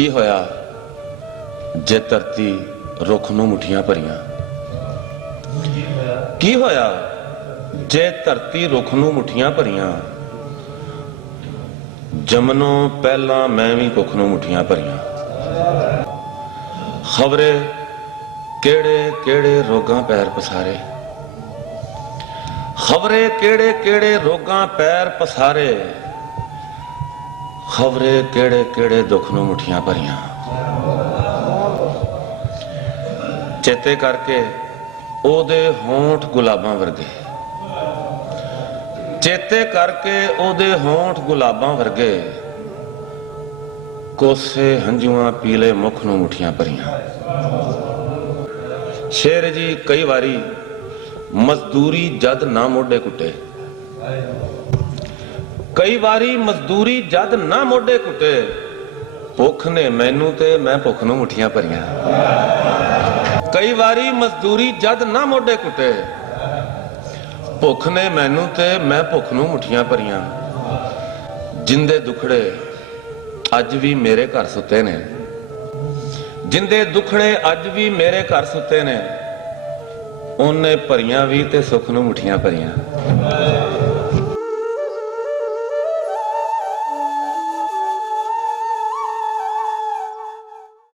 ਕੀ ਹੋਇਆ ਜੇ ਧਰਤੀ ਰੁੱਖ ਨੂੰ ਮੁੱਠੀਆਂ ਭਰੀਆਂ? ਕੀ ਹੋਇਆ ਜੇ ਧਰਤੀ ਰੁੱਖ ਨੂੰ ਮੁੱਠੀਆਂ ਭਰੀਆਂ? ਜੰਮਣੋਂ ਪਹਿਲਾਂ ਮੈਂ ਵੀ ਕੁੱਖ ਨੂੰ ਮੁੱਠੀਆਂ ਭਰੀਆਂ। ਖਬਰੇ ਕਿਹੜੇ ਕਿਹੜੇ ਰੋਗਾਂ ਪੈਰ ਪਸਾਰੇ, ਖਬਰੇ ਕਿਹੜੇ ਕਿਹੜੇ ਰੋਗਾਂ ਪੈਰ ਪਸਾਰੇ, ਖਬਰੇ ਕਿਹੜੇ ਕਿਹੜੇ ਦੁੱਖ ਨੂੰ ਮੁੱਠੀਆਂ ਭਰੀਆਂ। ਚੇਤੇ ਕਰਕੇ ਉਹਦੇ ਹੋਂਠ ਗੁਲਾਬਾਂ ਵਰਗੇ, ਚੇਤੇ ਕਰਕੇ ਉਹਦੇ ਹੋਂਠ ਗੁਲਾਬਾਂ ਵਰਗੇ, ਕੋਸੇ ਹੰਝੂਆਂ ਪੀਲੇ ਮੁਖ ਨੂੰ ਮੁੱਠੀਆਂ ਭਰੀਆਂ। ਸ਼ੇਰ ਜੀ ਕਈ ਵਾਰੀ ਮਜ਼ਦੂਰੀ ਜਦ ਨਾ ਮੋਢੇ ਕੁੱਟੇ, ਕਈ ਵਾਰੀ ਮਜ਼ਦੂਰੀ ਜਦ ਨਾ ਮੋਢੇ ਕੁੱਟੇ, ਭੁੱਖ ਨੇ ਮੈਨੂੰ ਤੇ ਮੈਂ ਭੁੱਖ ਨੂੰ ਮੁੱਠੀਆਂ ਭਰੀਆਂ। ਕਈ ਵਾਰੀ ਮਜ਼ਦੂਰੀ ਜਦ ਨਾ ਮੋਢੇ ਕੁੱਟੇ, ਭੁੱਖ ਨੇ ਮੈਨੂੰ ਤੇ ਮੈਂ ਭੁੱਖ ਨੂੰ ਮੁੱਠੀਆਂ ਭਰੀਆਂ। ਜਿੰਦੇ ਦੁਖੜੇ ਅੱਜ ਵੀ ਮੇਰੇ ਘਰ ਸੁੱਤੇ ਨੇ, ਜਿੰਦੇ ਦੁਖੜੇ ਅੱਜ ਵੀ ਮੇਰੇ ਘਰ ਸੁੱਤੇ ਨੇ, ਉਹਨੇ ਭਰੀਆਂ ਵੀ ਤੇ ਸੁੱਖ ਨੂੰ ਮੁੱਠੀਆਂ ਭਰੀਆਂ।